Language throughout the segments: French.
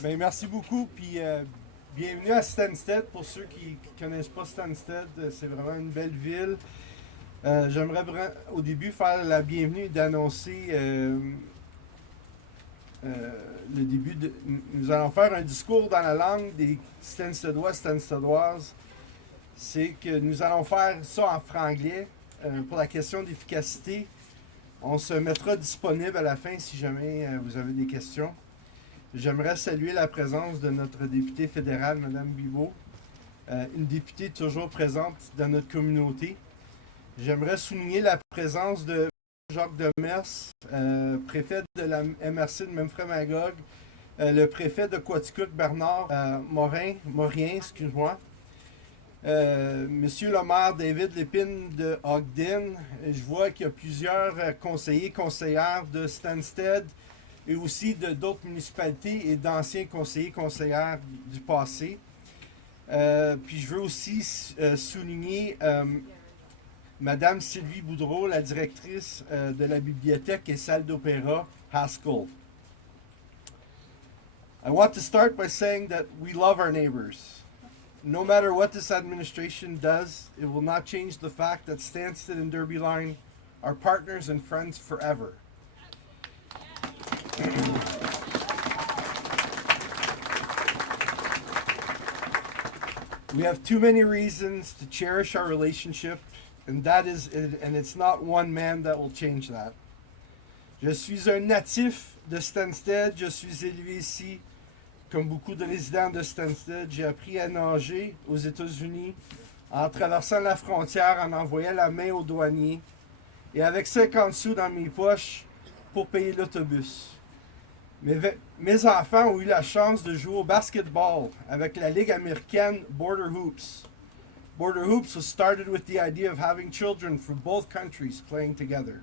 Ben, merci beaucoup, puis bienvenue à Stansted. Pour ceux qui ne connaissent pas Stansted, c'est vraiment une belle ville. J'aimerais au début faire la bienvenue et d'annoncer le début de. Nous allons faire un discours dans la langue des Stanstedois, Stanstedoises. C'est que nous allons faire ça en franglais pour la question d'efficacité. On se mettra disponible à la fin si jamais vous avez des questions. J'aimerais saluer la présence de notre députée fédérale, Mme Bibeau, une députée toujours présente dans notre communauté. J'aimerais souligner la présence de Jacques Demers, préfet de la MRC de Memphremagog, le préfet de Quaticook, Bernard Morien, excuse-moi, Monsieur le maire David Lépine de Ogden. Je vois qu'il y a plusieurs conseillers, conseillères de Stansted et aussi d'autres municipalités et d'anciens conseillers, conseillères du passé. Puis je veux aussi souligner Madame Sylvie Boudreau, la directrice de la bibliothèque et salle d'opéra Haskell. I want to start by saying that we love our neighbors. No matter what this administration does, it will not change the fact that Stansted and Derby Line are partners and friends forever. We have too many reasons to cherish our relationship, and it's not one man that will change that. Je suis un natif de Stansted, je suis élevé ici. Comme beaucoup de résidents de Stansted, j'ai appris à nager aux États-Unis en traversant la frontière, en envoyant la main au douanier et avec 50 sous dans mes poches pour payer l'autobus. Mes enfants ont eu la chance de jouer au basketball avec la Ligue américaine Border Hoops. Border Hoops was started with the idea of having children from both countries playing together.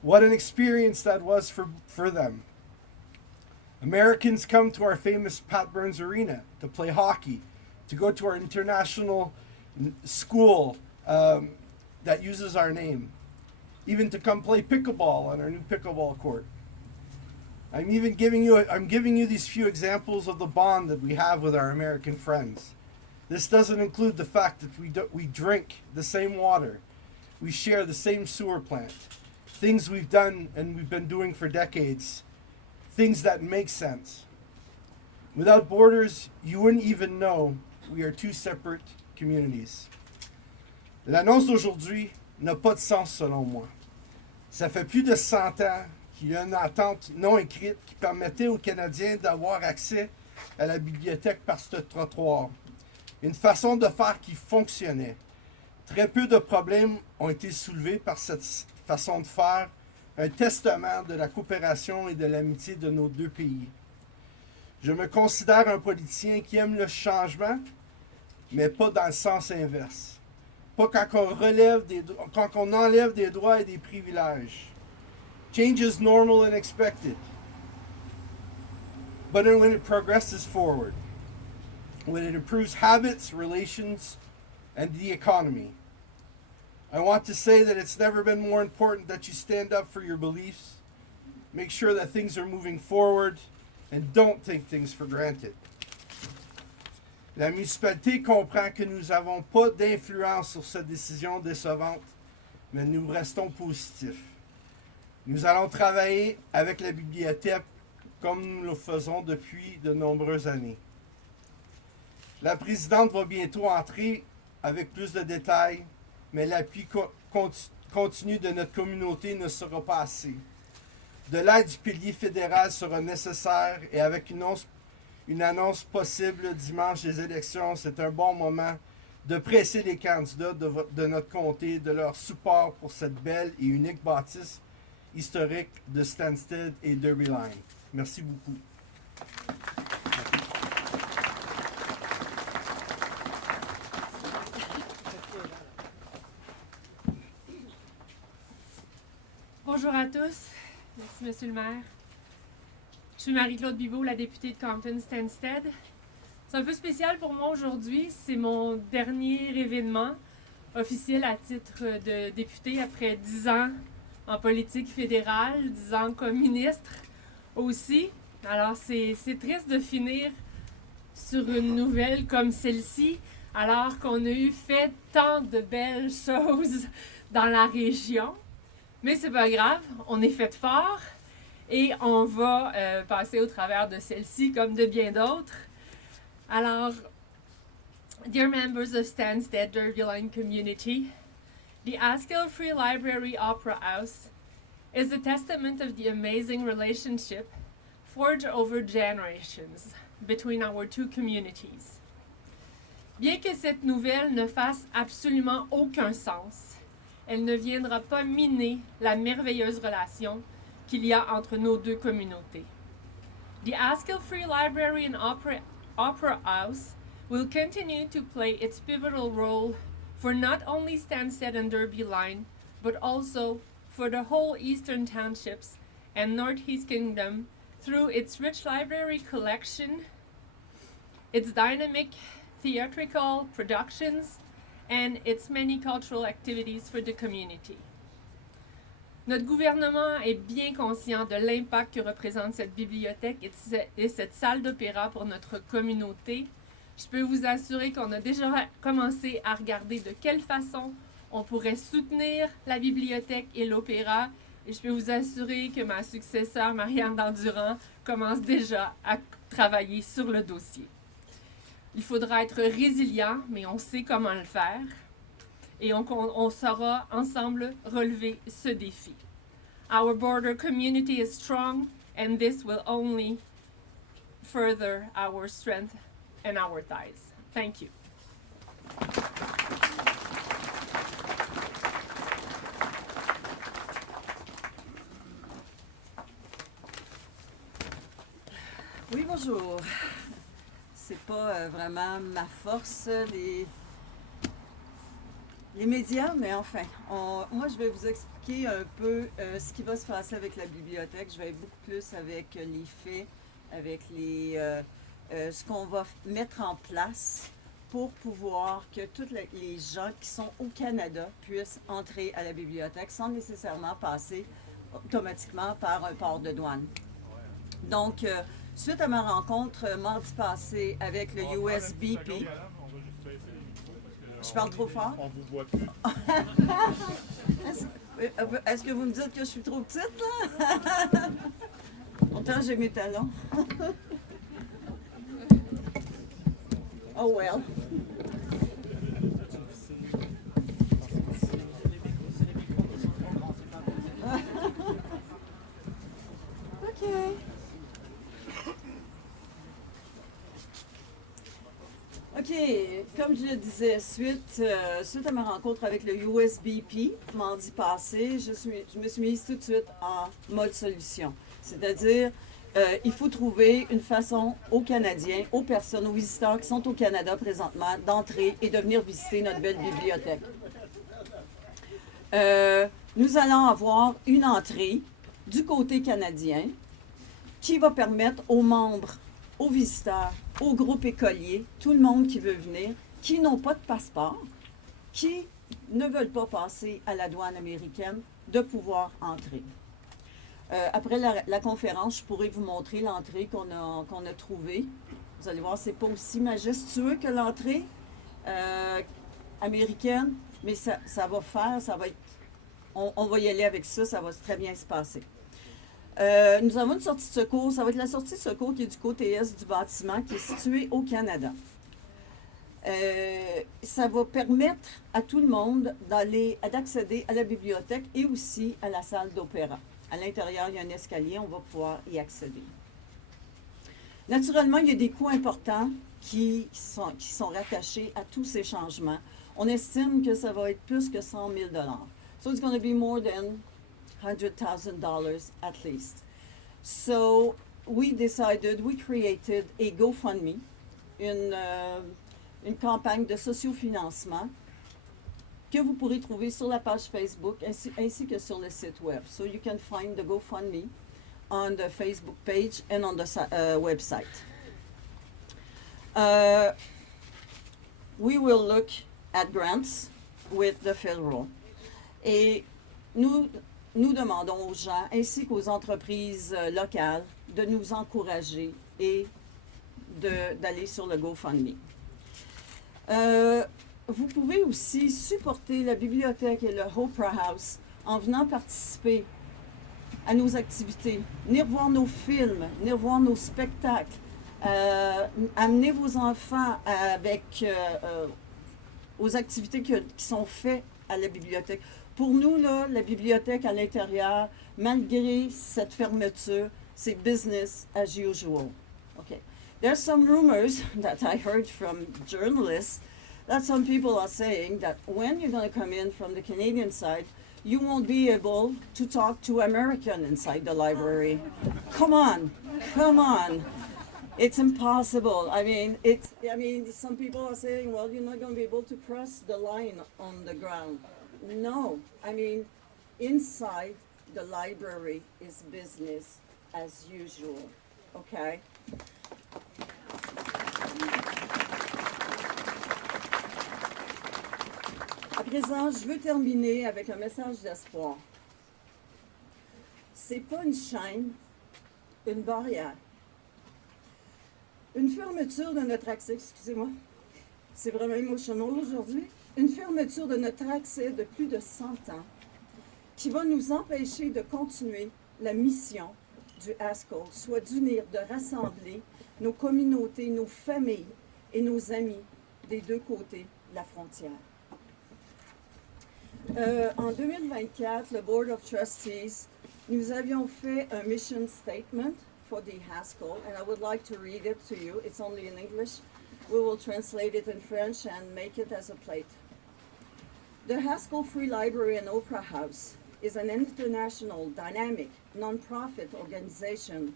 What an experience that was for them. Americans come to our famous Pat Burns Arena to play hockey, to go to our international school that uses our name, even to come play pickleball on our new pickleball court. I'm giving you these few examples of the bond that we have with our American friends. This doesn't include the fact that we drink the same water, we share the same sewer plant, things we've done and we've been doing for decades. Things that make sense. Without borders, you wouldn't even know we are two separate communities. L'annonce d'aujourd'hui n'a pas de sens selon moi. Ça fait plus de 100 ans qu'il y a une entente non écrite qui permettait aux Canadiens d'avoir accès à la bibliothèque par ce trottoir. Une façon de faire qui fonctionnait. Très peu de problèmes ont été soulevés par cette façon de faire, un testament de la coopération et de l'amitié de nos deux pays. Je me considère un politicien qui aime le changement, mais pas dans le sens inverse. Pas quand on enlève des droits et des privilèges. Change is normal and expected, but when it progresses forward, when it improves habits, relations, and the economy. I want to say that it's never been more important that you stand up for your beliefs, make sure that things are moving forward, and don't take things for granted. La municipalité comprend que nous n'avons pas d'influence sur cette décision décevante, mais nous restons positifs. Nous allons travailler avec la bibliothèque comme nous le faisons depuis de nombreuses années. La présidente va bientôt entrer avec plus de détails, mais l'appui continu de notre communauté ne sera pas assez. De l'aide du pilier fédéral sera nécessaire et avec une annonce possible dimanche des élections, c'est un bon moment de presser les candidats de notre comté de leur support pour cette belle et unique bâtisse historique de Stansted et Derby Line. Merci beaucoup. Bonjour à tous. Merci, Monsieur le maire. Je suis Marie-Claude Bibeau, la députée de Compton-Stansted. C'est un peu spécial pour moi aujourd'hui. C'est mon dernier événement officiel à titre de députée après 10 ans en politique fédérale, 10 ans comme ministre aussi. Alors, c'est triste de finir sur une nouvelle comme celle-ci, alors qu'on a eu fait tant de belles choses dans la région. Mais c'est pas grave, on est fait fort et on va passer au travers de celle-ci comme de bien d'autres. Alors, dear members of Stansted Derby Line community, the Askill Free Library Opera House is a testament of the amazing relationship forged over generations between our two communities. Bien que cette nouvelle ne fasse absolument aucun sens, elle ne viendra pas miner la merveilleuse relation qu'il y a entre nos deux communautés. The Askill Free Library and Opera House will continue to play its pivotal role for not only Stansted and Derby Line, but also for the whole Eastern Townships and Northeast Kingdom through its rich library collection, its dynamic theatrical productions, and its many cultural activities for the community. Notre gouvernement est bien conscient de l'impact que représente cette bibliothèque et cette salle d'opéra pour notre communauté. Je peux vous assurer qu'on a déjà commencé à regarder de quelle façon on pourrait soutenir la bibliothèque et l'opéra. Et je peux vous assurer que ma successeur, Marianne Dandurand, commence déjà à travailler sur le dossier. Il faudra être résilient, mais on sait comment le faire. Et on saura ensemble relever ce défi. Our border community is strong, and this will only further our strength and our ties. Thank you. Oui, bonjour. C'est pas vraiment ma force, les médias, mais enfin, moi je vais vous expliquer un peu ce qui va se passer avec la bibliothèque. Je vais être beaucoup plus avec les faits, avec ce qu'on va mettre en place pour pouvoir que tous les gens qui sont au Canada puissent entrer à la bibliothèque sans nécessairement passer automatiquement par un port de douane. Donc, suite à ma rencontre mardi passé avec le USBP, je parle trop fort? On vous voit plus. Est-ce que vous me dites que je suis trop petite, là? Pourtant, j'ai mes talons. Oh well. OK. OK, comme je le disais, suite à ma rencontre avec le USBP mardi passé, je me suis mise tout de suite en mode solution. C'est-à-dire, il faut trouver une façon aux Canadiens, aux personnes, aux visiteurs qui sont au Canada présentement, d'entrer et de venir visiter notre belle bibliothèque. Nous allons avoir une entrée du côté canadien qui va permettre aux membres, aux visiteurs, aux groupes écoliers, tout le monde qui veut venir, qui n'ont pas de passeport, qui ne veulent pas passer à la douane américaine, de pouvoir entrer. Après la conférence, je pourrais vous montrer l'entrée qu'on a trouvée. Vous allez voir, c'est pas aussi majestueux que l'entrée américaine, mais ça va faire, ça va être, on va y aller avec ça, ça va très bien se passer. Nous avons une sortie de secours, ça va être la sortie de secours qui est du côté est du bâtiment, qui est situé au Canada. Ça va permettre à tout le monde d'accéder à la bibliothèque et aussi à la salle d'opéra. À l'intérieur, il y a un escalier, on va pouvoir y accéder. Naturellement, il y a des coûts importants qui sont rattachés à tous ces changements. On estime que ça va être plus que 100 000 $. So it's going to be more than $100,000 at least. So we created a GoFundMe, une campagne de sociofinancement que vous pourrez trouver sur la page Facebook ainsi que sur le site web. So you can find the GoFundMe on the Facebook page and on the website. We will look at grants with the federal. Et nous demandons aux gens ainsi qu'aux entreprises locales de nous encourager et d'aller sur le GoFundMe. Vous pouvez aussi supporter la bibliothèque et le Opera House en venant participer à nos activités, venir voir nos films, venir voir nos spectacles, amener vos enfants aux activités qui sont faites à la bibliothèque. Pour nous, là, la bibliothèque à l'intérieur, malgré cette fermeture, c'est business as usual. Okay. There's some rumors that I heard from journalists that some people are saying that when you're going to come in from the Canadian side, you won't be able to talk to American inside the library. Come on, come on. It's impossible. I mean, some people are saying, well, you're not going to be able to cross the line on the ground. No, I mean, inside the library is business as usual, okay? À présent, je veux terminer avec un message d'espoir. C'est pas une chaîne, une barrière. Une fermeture de notre accès, excusez-moi, c'est vraiment émotionnel aujourd'hui, une fermeture de notre accès de plus de 100 ans qui va nous empêcher de continuer la mission du Haskell, soit d'unir, de rassembler nos communautés, nos familles et nos amis des deux côtés de la frontière. En 2024, le Board of Trustees, nous avions fait un mission statement for the Haskell, and I would like to read it to you. It's only in English. We will translate it in French and make it as a plate. The Haskell Free Library and Opera House is an international, dynamic, non-profit organization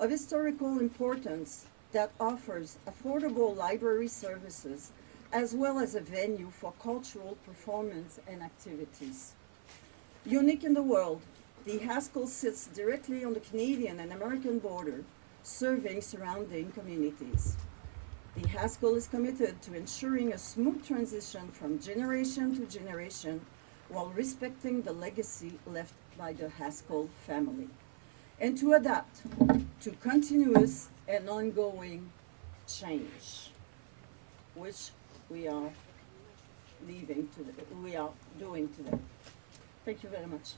of historical importance that offers affordable library services as well as a venue for cultural performance and activities. Unique in the world, the Haskell sits directly on the Canadian and American border, serving surrounding communities. The Haskell is committed to ensuring a smooth transition from generation to generation while respecting the legacy left by the Haskell family, and to adapt to continuous and ongoing change, which we are doing today. Thank you very much.